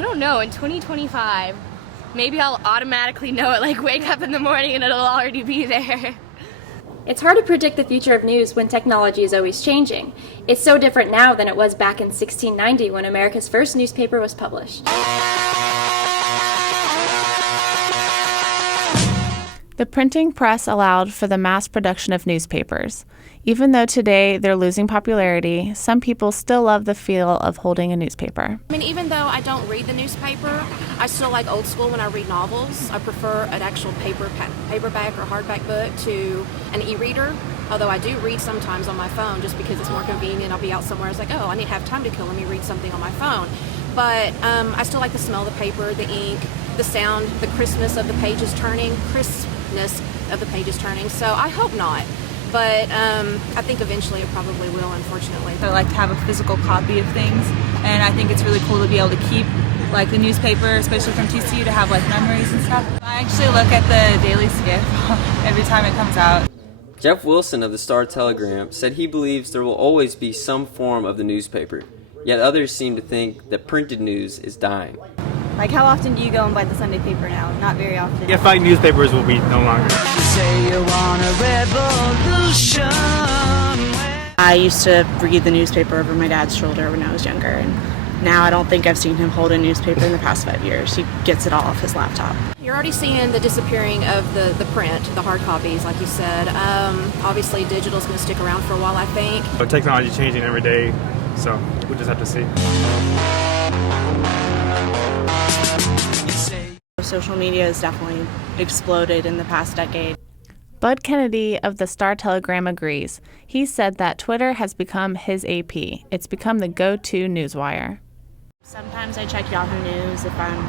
I don't know, in 2025, maybe I'll automatically know it, like wake up in the morning and it'll already be there. It's hard to predict the future of news when technology is always changing. It's so different now than it was back in 1690 when America's first newspaper was published. The printing press allowed for the mass production of newspapers. Even though today they're losing popularity, some people still love the feel of holding a newspaper. I mean, even though I don't read the newspaper, I still like old school when I read novels. I prefer an actual paperback or hardback book to an e-reader, although I do read sometimes on my phone just because it's more convenient. I'll be out somewhere, it's like, oh, I need to have time to kill, let me read something on my phone. But I still like the smell of the paper, the ink, the sound, the crispness of the pages turning, so I hope not. But I think eventually it probably will, unfortunately. I like to have a physical copy of things, and I think it's really cool to be able to keep like the newspaper, especially from TCU, to have like memories and stuff. I actually look at the Daily Skiff every time it comes out. Jeff Wilson of the Star-Telegram said he believes there will always be some form of the newspaper, yet others seem to think that printed news is dying. Like, how often do you go and buy the Sunday paper now? Not very often. Yeah, like newspapers will be no longer. I used to read the newspaper over my dad's shoulder when I was younger, and now I don't think I've seen him hold a newspaper in the past 5 years. He gets it all off his laptop. You're already seeing the disappearing of the print, the hard copies, like you said. Obviously, digital's going to stick around for a while, I think. But technology changing every day, so we'll just have to see. Social media has definitely exploded in the past decade. Bud Kennedy of the Star-Telegram agrees. He said that Twitter has become his AP. It's become the go-to newswire. Sometimes I check Yahoo News if I'm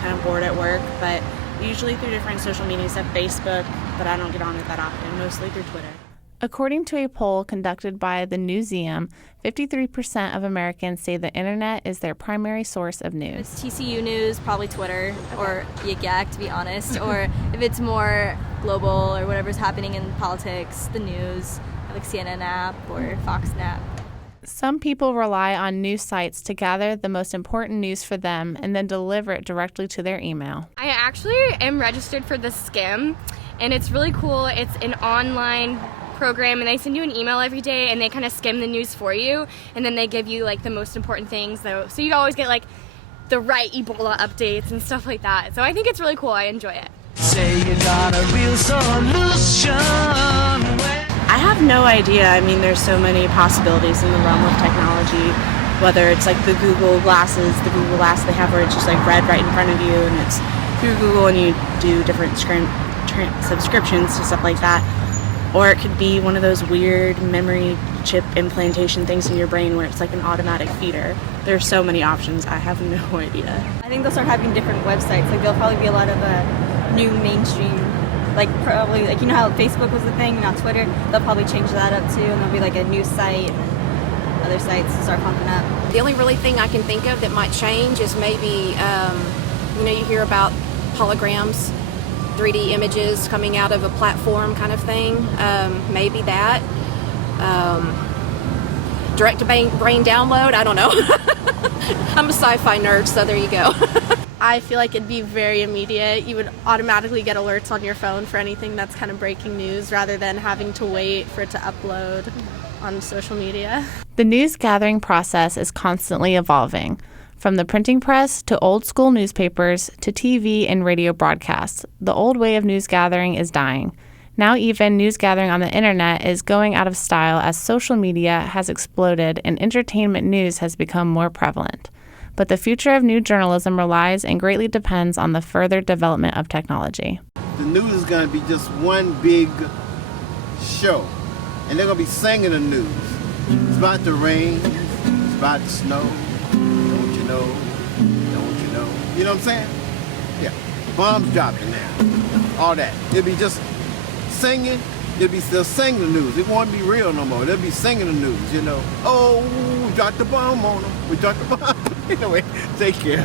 kind of bored at work, but usually through different social media stuff, Facebook, but I don't get on it that often, mostly through Twitter. According to a poll conducted by the Newseum, 53% of Americans say the internet is their primary source of news. It's TCU News, probably Twitter, or Yik Yak, to be honest, or if it's more global or whatever's happening in politics, the news, like CNN app or Fox app. Some people rely on news sites to gather the most important news for them and then deliver it directly to their email. I actually am registered for the Skim, and it's really cool. It's an online program, and they send you an email every day, and they kind of skim the news for you, and then they give you like the most important things. So you always get like the right Ebola updates and stuff like that. So I think it's really cool. I enjoy it. Say you got a real solution. I have no idea. I mean, there's so many possibilities in the realm of technology, whether it's like the Google Glasses, they have where it's just like read right in front of you, and it's through Google, and you do different subscriptions to stuff like that. Or it could be one of those weird memory chip implantation things in your brain where it's like an automatic feeder. There's so many options. I have no idea. I think they'll start having different websites. Like, there'll probably be a lot of new mainstream, like probably, like, you know how Facebook was the thing, now Twitter, they'll probably change that up too, and there'll be like a news site and other sites to start pumping up. The only really thing I can think of that might change is maybe, you hear about holograms, 3D images coming out of a platform kind of thing. Maybe that. Direct-to-brain download, I don't know. I'm a sci-fi nerd, so there you go. I feel like it'd be very immediate. You would automatically get alerts on your phone for anything that's kind of breaking news rather than having to wait for it to upload on social media. The news gathering process is constantly evolving. From the printing press to old school newspapers to TV and radio broadcasts, the old way of news gathering is dying. Now even news gathering on the internet is going out of style as social media has exploded and entertainment news has become more prevalent. But the future of new journalism relies and greatly depends on the further development of technology. The news is going to be just one big show, and they're going to be singing the news. It's about the rain, it's about the snow. Don't you know? You know what I'm saying? Yeah. Bombs dropping now. All that. It'll be just singing. They'll sing the news. It won't be real no more. They'll be singing the news, you know. Oh, we dropped the bomb on them. We dropped the bomb. Anyway, take care.